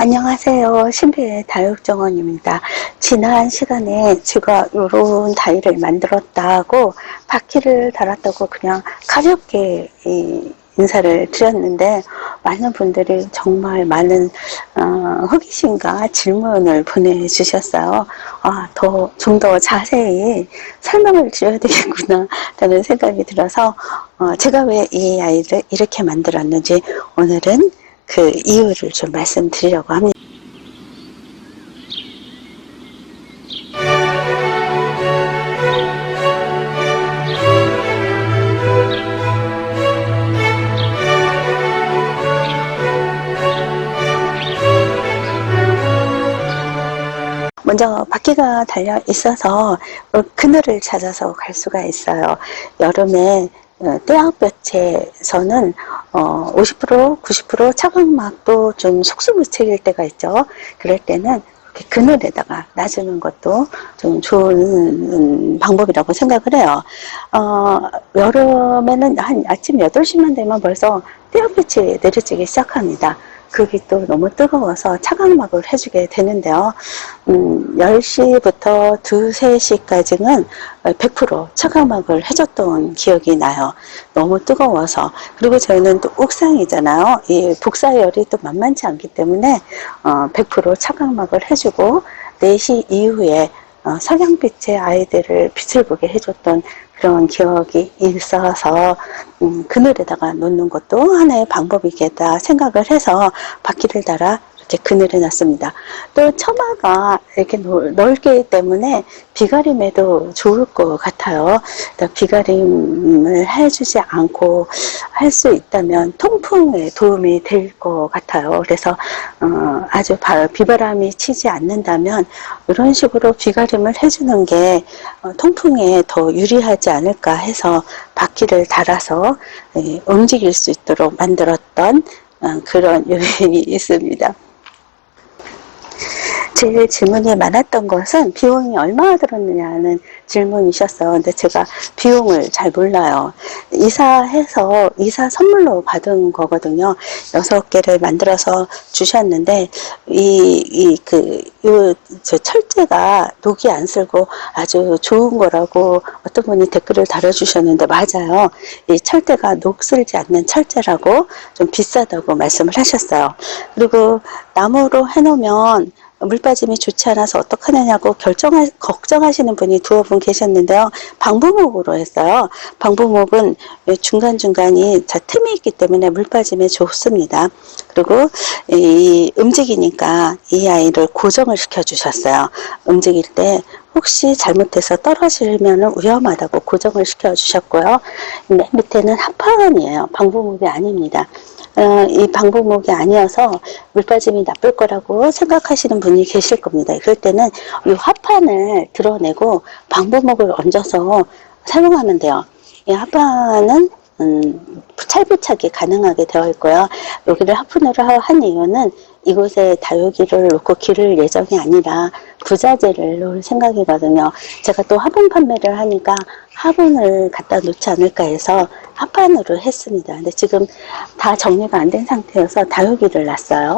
안녕하세요. 신비의 다육정원입니다. 지난 시간에 제가 요런 다이를 만들었다고 바퀴를 달았다고 그냥 가볍게 인사를 드렸는데 많은 분들이 정말 많은 호기심과 질문을 보내주셨어요. 좀 더 자세히 설명을 드려야 되겠구나 라는 생각이 들어서 제가 왜 이 아이를 이렇게 만들었는지 오늘은 그 이유를 좀 말씀드리려고 합니다. 먼저 바퀴가 달려 있어서 그늘을 찾아서 갈 수가 있어요. 여름에 떼약볕에서는 50% 90% 차광막도 좀 속수무책일 때가 있죠. 그럴 때는 그늘에다가 놔주는 것도 좀 좋은 방법이라고 생각을 해요. 여름에는 한 아침 8시만 되면 벌써 떼약볕이 내려지기 시작합니다. 그게 또 너무 뜨거워서 차광막을 해주게 되는데요. 10시부터 2, 3시까지는 100% 차광막을 해줬던 기억이 나요. 너무 뜨거워서. 그리고 저희는 또 옥상이잖아요. 이 복사열이 또 만만치 않기 때문에 100% 차광막을 해주고 4시 이후에 석양빛의 아이들을 빛을 보게 해줬던 그런 기억이 있어서 그늘에다가 놓는 것도 하나의 방법이겠다 생각을 해서 바퀴를 달아 이렇게 그늘에 놨습니다. 또 처마가 이렇게 넓기 때문에 비가림에도 좋을 것 같아요. 비가림을 해주지 않고 할 수 있다면 통풍에 도움이 될 것 같아요. 그래서 아주 비바람이 치지 않는다면 이런 식으로 비가림을 해주는 게 통풍에 더 유리하지 않을까 해서 바퀴를 달아서 움직일 수 있도록 만들었던 그런 요인이 있습니다. 제일 질문이 많았던 것은 비용이 얼마나 들었느냐는 질문이셨어요. 근데 제가 비용을 잘 몰라요. 이사 선물로 받은 거거든요. 6개를 만들어서 주셨는데, 철제가 녹이 안 슬고 아주 좋은 거라고 어떤 분이 댓글을 달아주셨는데, 맞아요. 이 철제가 녹 슬지 않는 철제라고 좀 비싸다고 말씀을 하셨어요. 그리고 나무로 해놓으면 물 빠짐이 좋지 않아서 어떡하느냐고 걱정하시는 분이 두어 분 계셨는데요. 방부목으로 했어요. 방부목은 중간중간이 틈이 있기 때문에 물 빠짐에 좋습니다. 그리고 움직이니까 이 아이를 고정을 시켜 주셨어요. 움직일 때 혹시 잘못해서 떨어지면 위험하다고 고정을 시켜 주셨고요. 맨 밑에는 합판이에요. 방부목이 아닙니다. 이 방부목이 아니어서 물빠짐이 나쁠 거라고 생각하시는 분이 계실 겁니다. 그럴 때는 이 합판을 드러내고 방부목을 얹어서 사용하면 돼요. 이 합판은 찰부착이 가능하게 되어 있고요. 여기를 합판으로 한 이유는 이곳에 다육이를 놓고 기를 예정이 아니라 부자재를 놓을 생각이거든요. 제가 또 화분 판매를 하니까 화분을 갖다 놓지 않을까 해서 합판으로 했습니다. 근데 지금 다 정리가 안 된 상태여서 다육이를 놨어요.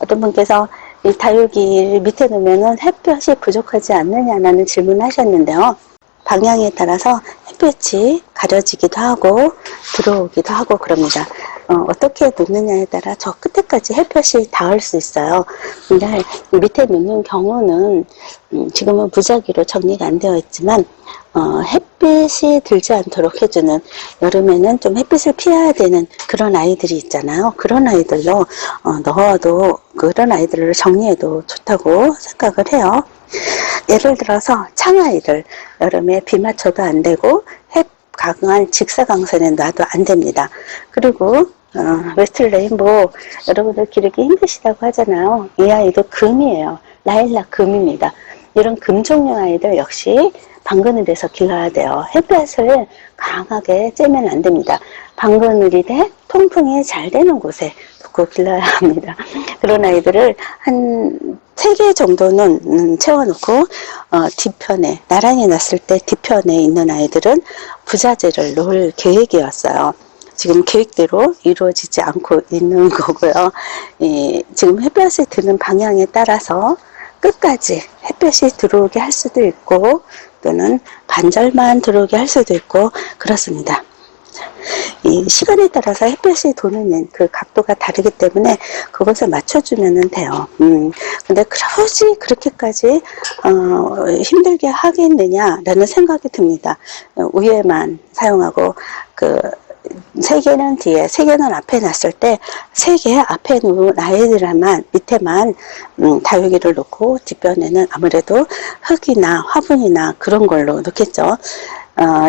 어떤 분께서 이 다육이를 밑에 놓으면 햇볕이 부족하지 않느냐는 질문을 하셨는데요. 방향에 따라서 햇볕이 가려지기도 하고 들어오기도 하고 그럽니다. 어떻게 놓느냐에 따라 저 끝에까지 햇볕이 닿을 수 있어요. 근데 밑에 놓는 경우는 지금은 무작위로 정리가 안 되어 있지만 햇빛이 들지 않도록 해주는, 여름에는 좀 햇빛을 피해야 되는 그런 아이들이 있잖아요. 그런 아이들로 넣어도, 그런 아이들을 정리해도 좋다고 생각을 해요. 예를 들어서 창아이들, 여름에 비 맞춰도 안 되고 강한 직사광선에 놔도 안 됩니다. 그리고 웨스트 레인보우, 여러분들 기르기 힘드시다고 하잖아요. 이 아이도 금이에요. 라일락 금입니다. 이런 금 종류 아이들 역시 방그늘에서 길러야 돼요. 햇볕을 강하게 쬐면 안 됩니다. 방그늘이 돼 통풍이 잘 되는 곳에 놓고 길러야 합니다. 그런 아이들을 한 3개 정도는 채워놓고 뒤편에, 나란히 놨을 때 뒤편에 있는 아이들은 부자재를 놓을 계획이었어요. 지금 계획대로 이루어지지 않고 있는 거고요. 지금 햇볕이 드는 방향에 따라서 끝까지 햇볕이 들어오게 할 수도 있고 또는 반절만 들어오게 할 수도 있고 그렇습니다. 이 시간에 따라서 햇볕이 도는 그 각도가 다르기 때문에 그것을 맞춰주면 돼요. 근데 굳이 그렇게까지 힘들게 하겠느냐라는 생각이 듭니다. 위에만 사용하고 그 3개는 뒤에, 3개는 앞에 놨을 때 3개 앞에 놓은 아이들만 밑에만 다육이를 놓고 뒷변에는 아무래도 흙이나 화분이나 그런 걸로 놓겠죠.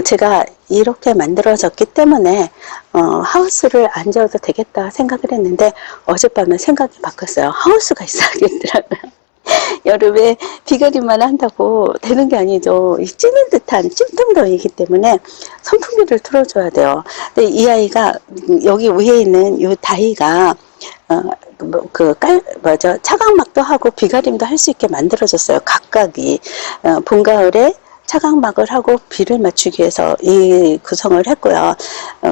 제가 이렇게 만들어졌기 때문에 하우스를 안 지어도 되겠다 생각을 했는데 어젯밤에 생각이 바뀌었어요. 하우스가 있어야겠더라고요. 여름에 비가리만 한다고 되는 게 아니죠. 찌는 듯한 찜통더위이기 때문에 선풍기를 틀어줘야 돼요. 근데 이 아이가 여기 위에 있는 이 다이가 차광막도 하고 비가림도 할 수 있게 만들어졌어요. 각각이 봄 가을에 차광막을 하고 비를 맞추기 위해서 이 구성을 했고요.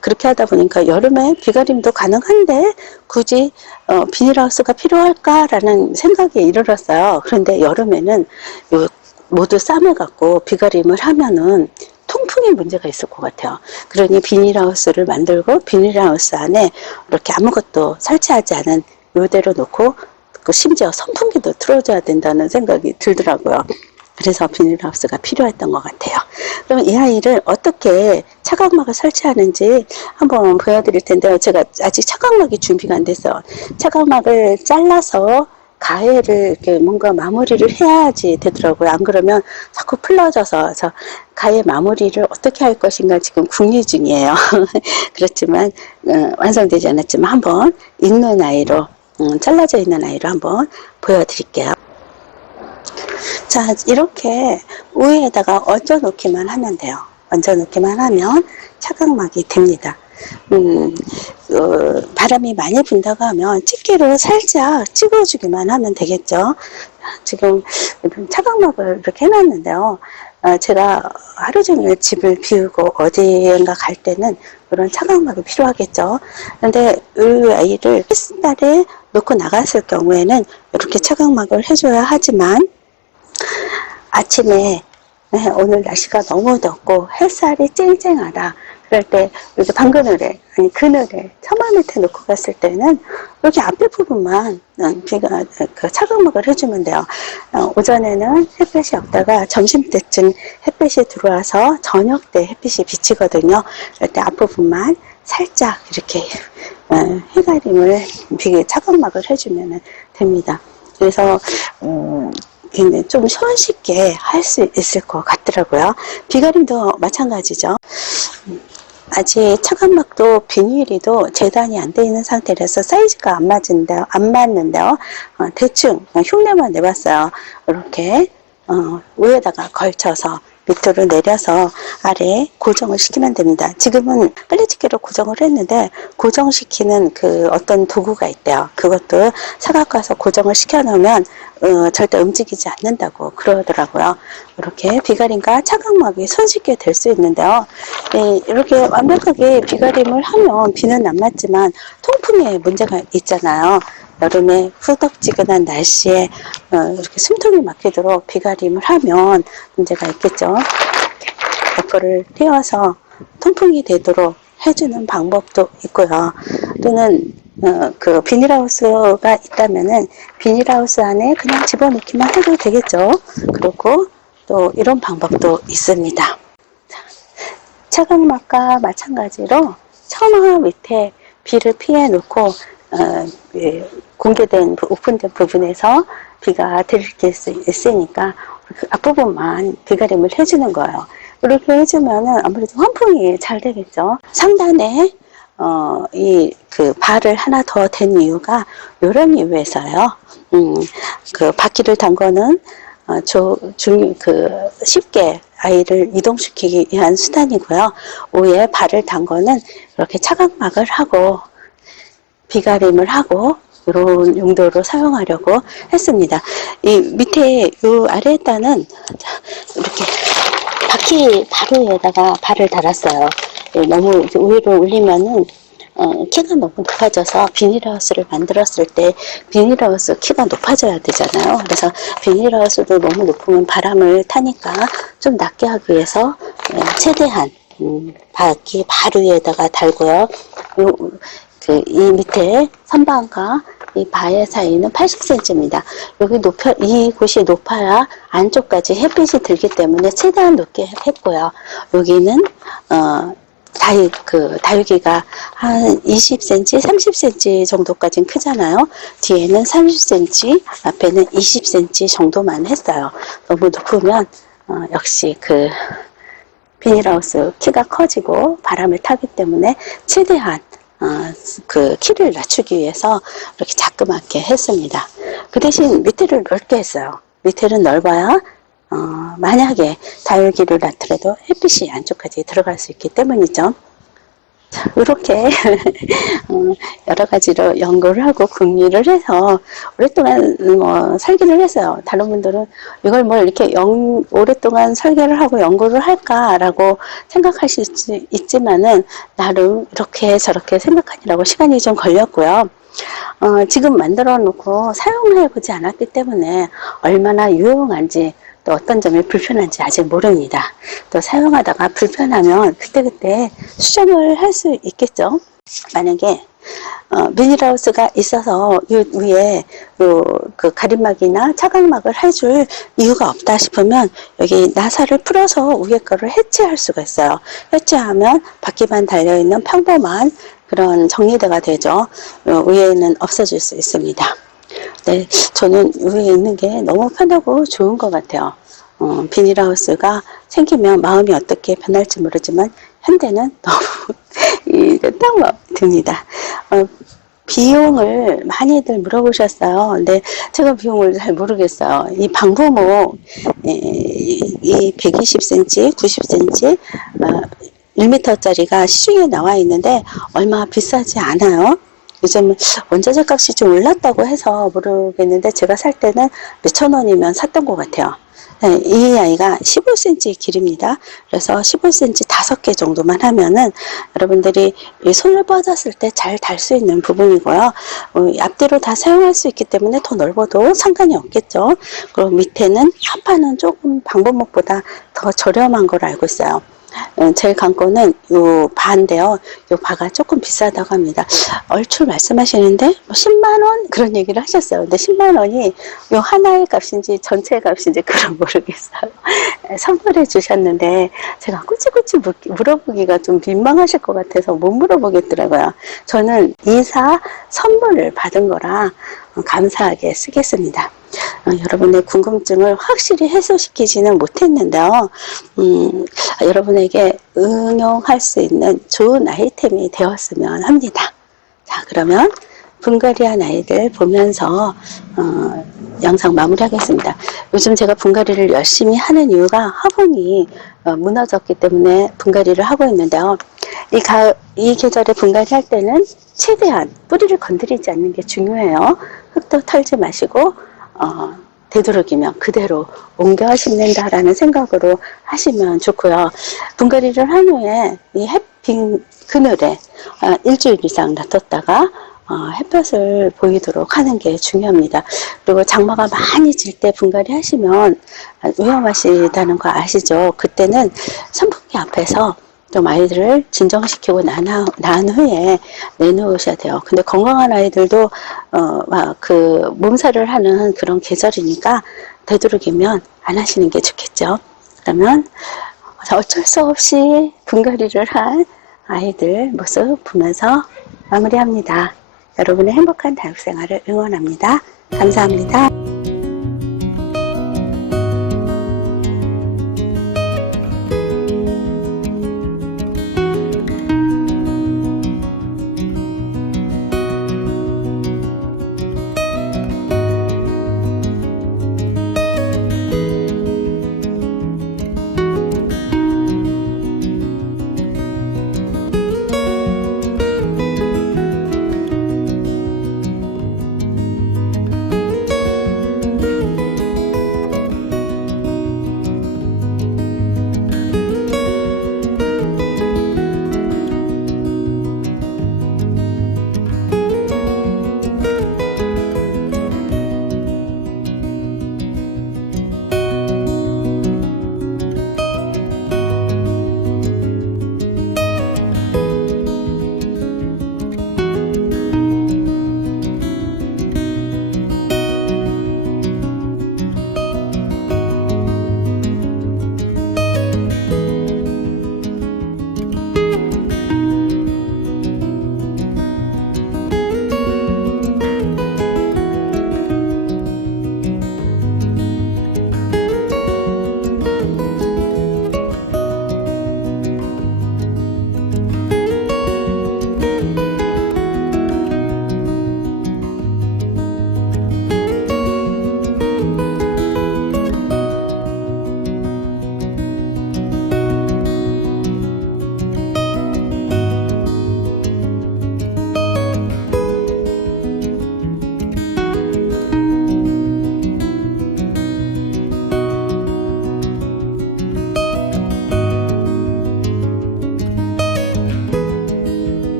그렇게 하다 보니까 여름에 비가림도 가능한데 굳이 비닐하우스가 필요할까라는 생각에 이르렀어요. 그런데 여름에는 모두 싸매갖고 비가림을 하면은 통풍에 문제가 있을 것 같아요. 그러니 비닐하우스를 만들고 비닐하우스 안에 이렇게 아무것도 설치하지 않은 요대로 놓고 심지어 선풍기도 틀어줘야 된다는 생각이 들더라고요. 그래서 비닐하우스가 필요했던 것 같아요. 그럼 이 아이를 어떻게 차광막을 설치하는지 한번 보여드릴 텐데요. 제가 아직 차광막이 준비가 안 됐어요. 차광막을 잘라서 가해를 이렇게 뭔가 마무리를 해야지 되더라고요. 안 그러면 자꾸 풀러져서 가해 마무리를 어떻게 할 것인가 지금 궁리 중이에요. 그렇지만 완성되지 않았지만 한번 있는 아이로 잘라져 있는 아이로 한번 보여드릴게요. 자, 이렇게 위에다가 얹어 놓기만 하면 돼요. 얹어 놓기만 하면 차광막이 됩니다. 바람이 많이 분다고 하면 집게로 살짝 찍어주기만 하면 되겠죠. 지금 차광막을 이렇게 해놨는데요. 제가 하루 종일 집을 비우고 어디엔가 갈 때는 이런 차광막이 필요하겠죠. 그런데 이 아이를 햇살에 놓고 나갔을 경우에는 이렇게 차광막을 해줘야 하지만 아침에 오늘 날씨가 너무 덥고 햇살이 쨍쨍하다 그럴 때 이렇게 방그늘에 아니 그늘에 처마 밑에 놓고 갔을 때는 여기 앞에 부분만 비가 차광막을 해주면 돼요. 오전에는 햇볕이 없다가 점심때쯤 햇볕이 들어와서 저녁 때 햇빛이 비치거든요. 그럴 때 앞부분만 살짝 이렇게 해가림을 차광막을 해주면 됩니다. 그래서 굉장히 좀 손쉽게 할 수 있을 것 같더라고요. 비가림도 마찬가지죠. 아직 차광막도 비닐이도 재단이 안 돼 있는 상태라서 사이즈가 안 맞는데요. 대충 흉내만 내봤어요. 이렇게 위에다가 걸쳐서 밑으로 내려서 아래에 고정을 시키면 됩니다. 지금은 빨래집게로 고정을 했는데 고정시키는 그 어떤 도구가 있대요. 그것도 사갖고 와서 고정을 시켜 놓으면 절대 움직이지 않는다고 그러더라고요. 이렇게 비가림과 차광막이 손쉽게 될 수 있는데요. 이렇게 완벽하게 비가림을 하면 비는 안 맞지만 통풍에 문제가 있잖아요. 여름에 후덥지근한 날씨에 이렇게 숨통이 막히도록 비가림을 하면 문제가 있겠죠. 이거를 떼어서 통풍이 되도록 해주는 방법도 있고요. 또는 그 비닐하우스가 있다면은 비닐하우스 안에 그냥 집어넣기만 해도 되겠죠. 그리고 또 이런 방법도 있습니다. 차광막과 마찬가지로 처마 밑에 비를 피해 놓고 공개된 오픈된 부분에서 비가 들릴 수 있으니까 그 앞부분만 비가림을 해주는 거예요. 이렇게 해주면은 아무래도 환풍이 잘 되겠죠. 상단에 그 발을 하나 더 댄 이유가 이런 이유에서요. 그 바퀴를 단 거는 쉽게 아이를 이동시키기 위한 수단이고요. 위에 발을 단 거는 이렇게 차광막을 하고 비가림을 하고 이런 용도로 사용하려고 했습니다. 이 밑에 이 아래에다는 이렇게 바퀴 바로에다가 발을 달았어요. 너무 위로 올리면은 키가 너무 높아져서 비닐하우스를 만들었을 때 비닐하우스 키가 높아져야 되잖아요. 그래서 비닐하우스도 너무 높으면 바람을 타니까 좀 낮게 하기 위해서 최대한 바퀴 바로 위에다가 달고요. 이 밑에 선반과 이 바의 사이는 80cm입니다. 이곳이 높아야 안쪽까지 햇빛이 들기 때문에 최대한 높게 했고요. 여기는, 다육이가 한 20cm, 30cm 정도까지는 크잖아요. 뒤에는 30cm, 앞에는 20cm 정도만 했어요. 너무 높으면, 역시 비닐하우스 키가 커지고 바람을 타기 때문에 최대한 키를 낮추기 위해서 이렇게 자그맣게 했습니다. 그 대신 밑에를 넓게 했어요. 밑에는 넓어야 만약에 다육이를 낳더라도 햇빛이 안쪽까지 들어갈 수 있기 때문이죠. 이렇게 여러 가지로 연구를 하고 궁리를 해서 오랫동안 설계를 했어요. 다른 분들은 이걸 이렇게 오랫동안 설계를 하고 연구를 할까라고 생각하실 수 있지만은 나름 이렇게 저렇게 생각하느라고 시간이 좀 걸렸고요. 지금 만들어 놓고 사용해 보지 않았기 때문에 얼마나 유용한지 또 어떤 점이 불편한지 아직 모릅니다. 또 사용하다가 불편하면 그때그때 수정을 할 수 있겠죠. 만약에 비닐하우스가 있어서 위에 그 가림막이나 차각막을 해줄 이유가 없다 싶으면 여기 나사를 풀어서 위에 거를 해체할 수가 있어요. 해체하면 바퀴만 달려있는 평범한 그런 정리대가 되죠. 위에는 없어질 수 있습니다. 네, 저는 위에 있는 게 너무 편하고 좋은 것 같아요. 비닐하우스가 생기면 마음이 어떻게 변할지 모르지만 현대는 너무 딱 마음에 듭니다. 비용을 많이들 물어보셨어요. 근데 제가 비용을 잘 모르겠어요. 이 방부목, 이 120cm, 90cm, 1m짜리가 시중에 나와 있는데 얼마 비싸지 않아요. 요즘 원자재 값이 좀 올랐다고 해서 모르겠는데 제가 살 때는 몇천 원이면 샀던 것 같아요. 네, 이 아이가 15cm 길입니다. 그래서 15cm 5개 정도만 하면은 여러분들이 손을 뻗었을 때 잘 달 수 있는 부분이고요. 앞뒤로 다 사용할 수 있기 때문에 더 넓어도 상관이 없겠죠. 그리고 밑에는 합판은 조금 방범목보다 더 저렴한 걸 알고 있어요. 제일 관건은 요 바인데요. 요 바가 조금 비싸다고 합니다. 얼추 말씀하시는데 10만 원 그런 얘기를 하셨어요. 근데 10만 원이 요 하나의 값인지 전체의 값인지 그건 모르겠어요. 선물해 주셨는데 제가 꾸치꾸치 물어보기가 좀 민망하실 것 같아서 못 물어보겠더라고요. 저는 이사 선물을 받은 거라 감사하게 쓰겠습니다. 여러분의 궁금증을 확실히 해소시키지는 못했는데요. 여러분에게 응용할 수 있는 좋은 아이템이 되었으면 합니다. 자, 그러면 분갈이한 아이들 보면서 영상 마무리하겠습니다. 요즘 제가 분갈이를 열심히 하는 이유가 화분이 무너졌기 때문에 분갈이를 하고 있는데요. 이 계절에 분갈이 할 때는 최대한 뿌리를 건드리지 않는 게 중요해요. 흙도 털지 마시고 되도록이면 그대로 옮겨 심는다라는 생각으로 하시면 좋고요. 분갈이를 한 후에 이 햇빛 그늘에 일주일 이상 놔뒀다가 햇볕을 보이도록 하는 게 중요합니다. 그리고 장마가 많이 질 때 분갈이 하시면 위험하시다는 거 아시죠? 그때는 선풍기 앞에서 좀 아이들을 진정시키고 난 후에 내놓으셔야 돼요. 근데 건강한 아이들도 몸살을 하는 그런 계절이니까 되도록이면 안 하시는 게 좋겠죠. 그러면 어쩔 수 없이 분갈이를 한 아이들 모습 보면서 마무리합니다. 여러분의 행복한 다육생활을 응원합니다. 감사합니다.